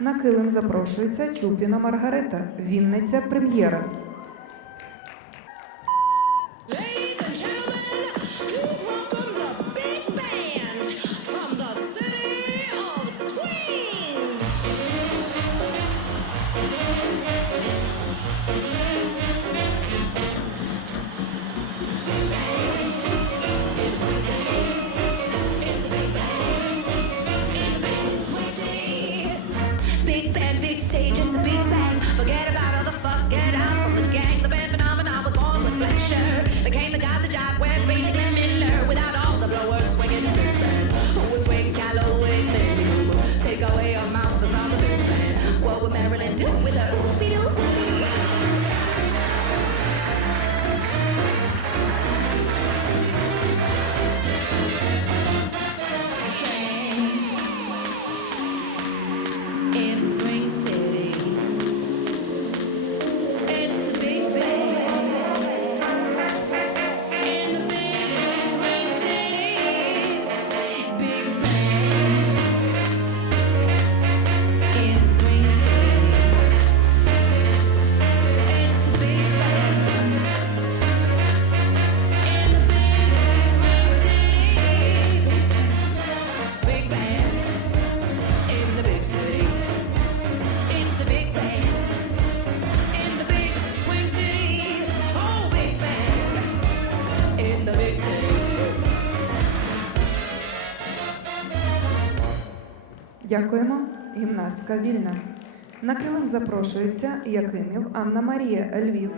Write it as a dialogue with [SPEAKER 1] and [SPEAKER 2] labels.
[SPEAKER 1] На килим запрошується Чупіна Маргарита, Вінниця прем'єра.
[SPEAKER 2] Big band,
[SPEAKER 3] big stage, it's a big bang. Forget about all the fuss, get out from the gang. The band phenomenon was born with Fletcher. Became the guy the job where basically Miller. Without all the blowers swinging big band. Who was swinging Calloway's thing? Take away our mouses on the big band. What would Marilyn do with her?
[SPEAKER 1] Дякуємо. Гімнастка вільна. На килим запрошується Якимів Анна Марія, Львів.